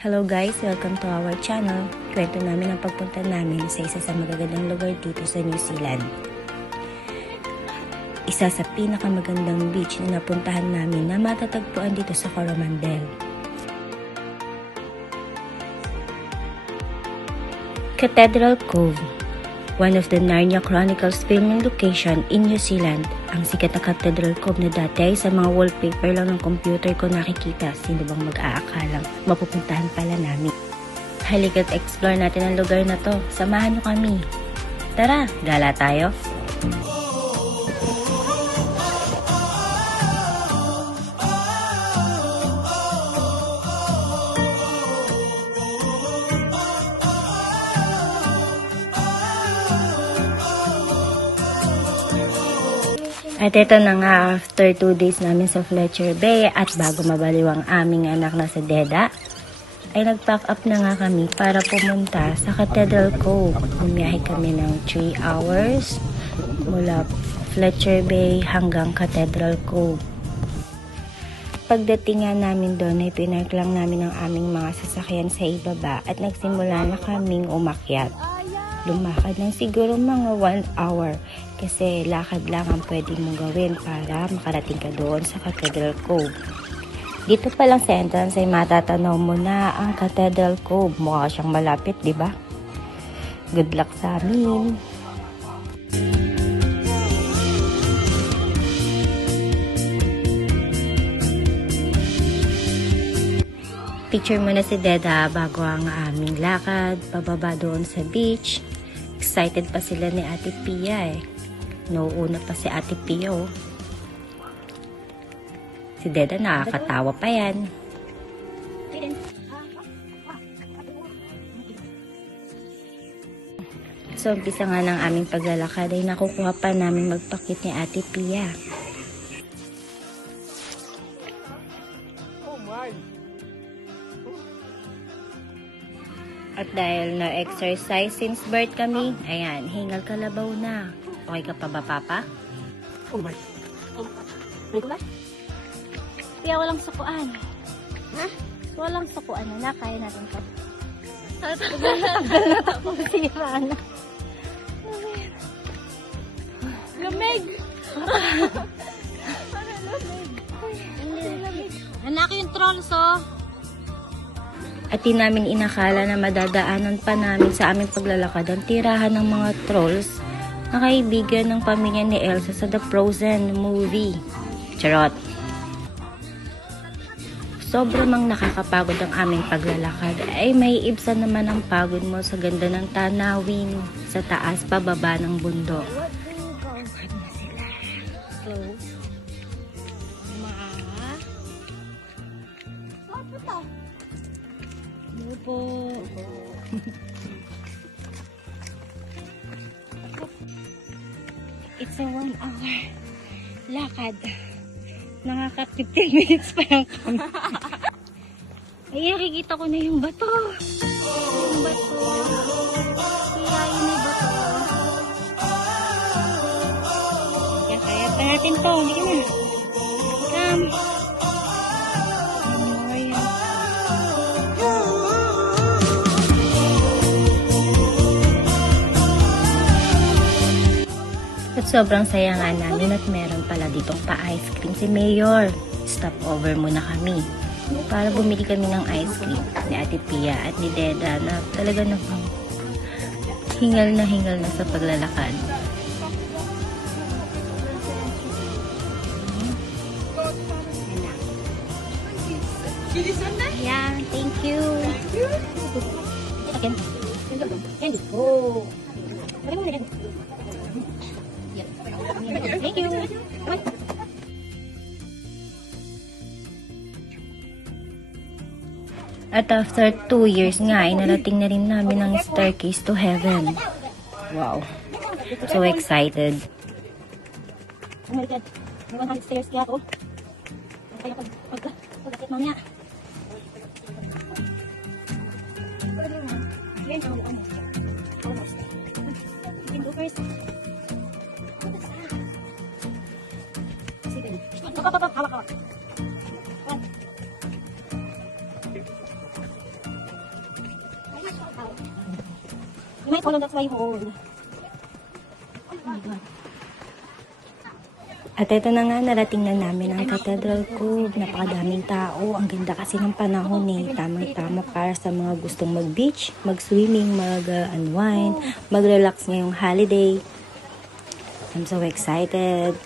Hello guys! Welcome to our channel. Kwento namin ang pagpunta namin sa isa sa magagandang lugar dito sa New Zealand. Isa sa pinakamagandang beach na napuntahan namin na matatagpuan dito sa Coromandel. Cathedral Cove, one of the Narnia Chronicles filming location in New Zealand. Ang sikat na Cathedral Cove na dati ay sa mga wallpaper lang ng computer ko nakikita. Sino bang mag-aakalang mapupuntahan pala namin? Halika't explore natin ang lugar na to. Samahan nyo kami. Tara, gala tayo! At ito na nga, after 2 days namin sa Fletcher Bay at bago mabaliw ang aming anak na sa Deda, ay nag-pack up na nga kami para pumunta sa Cathedral Cove. Bumiyahe kami ng 3 hours mula Fletcher Bay hanggang Cathedral Cove. Pagdating nga namin doon ay pinark lang namin ang aming mga sasakyan sa ibaba at nagsimula na kaming umakyat. Lumakad ng siguro mga 1 hour kasi lakad lang ang pwede mong gawin para makarating ka doon sa Cathedral Cove. Dito pa lang sa entrance ay matatanaw mo na ang Cathedral Cove. Mukha siyang malapit, di ba? Good luck sa amin! Picture muna si Deda bago ang aming lakad, pababa doon sa beach. Excited pa sila ni Ate Pia eh. Nauuna pa si Ate Pia oh. Si Deda nakakatawa pa yan. So, umpisa nga ng aming paglalakad ay nakukuha pa namin magpakit ni Ate Pia. At dahil na-exercise since birth kami, ayan, hingal kalabaw na. Okay ka pa ba, Papa? Oh my. Kaya walang sukuan. Ha? Walang sukuan na kaya natin to. Lamig! Lamig! Anak yung trolls oh! At di namin inakala na madadaanan pa namin sa aming paglalakad ang tirahan ng mga trolls na kaibigan ng pamilya ni Elsa sa The Frozen movie. Charot! Sobrang mang nakakapagod ang aming paglalakad ay may ibsan naman ang pagod mo sa ganda ng tanawin sa taas pababa ng bundok. Po. It's a 1 hour lakad. Nakaka 15 minutes pa lang kami. Ay, nakikita ko na yung bato. Yung bato. Kaya yun yung bato. Kaya pa natin to. Hindi ka na. Come. At sobrang saya nga namin at meron pala ditong pa-ice cream si Mayor. Stop over muna kami para bumili kami ng ice cream ni Ate Pia at ni Deda na talaga namang hingal na sa paglalakad. Yeah, thank you. Again. Oh. Thank you. At after 2 years nga, ay narating na rin namin ang staircase to heaven. Wow. So excited. Oh my God. May 100 stairs kaya ako. Kaya pag-akit mamaya. Yan ang ano. Almost. You can go first. Hawak. You might follow, that's why you hold. Oh my God. At ito na nga, narating na namin ang Cathedral Cove. Napakadaming tao. Ang ganda kasi ng panahon eh. Tamang-tama para sa mga gustong mag-beach, mag-swimming, mag-unwind, mag-relax ngayong holiday. I'm so excited.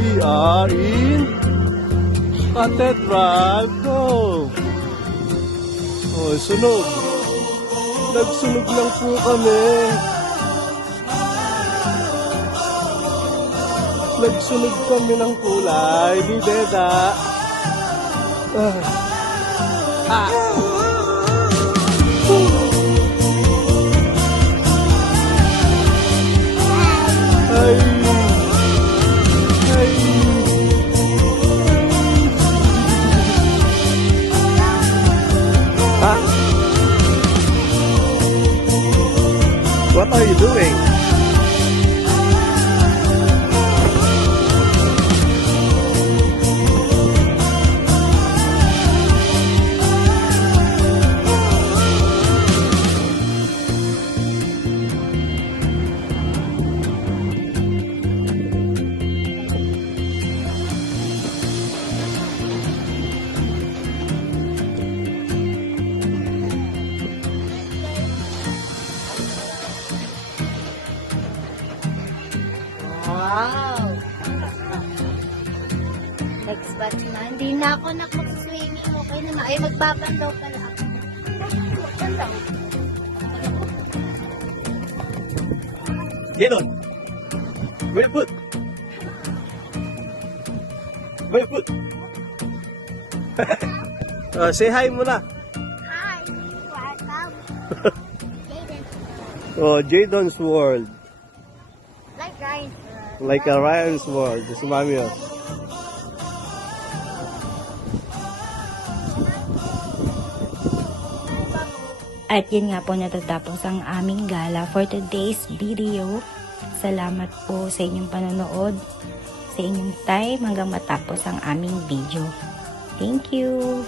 We are in Cathedral Cove. Oh, sunog. Nagsunog lang po kami. Nagsunog kami ng kulay ni Deda. Ay. Ay. Ha? What are you doing? Wow! Next batch na. Hindi na ako nakapag-swimming. Okay na na. Ay, magbabandaw pala ako. Bandaw. Get on. Where your foot? Where your foot? Say hi muna. Hi! Welcome! Jaden. Oh, Jadon's World. Like guys. Like a Ryan's World. Si Mami oh. At yun nga po natatapos ang aming gala for today's video. Salamat po sa inyong panonood, sa inyong time hanggang matapos ang aming video. Thank you!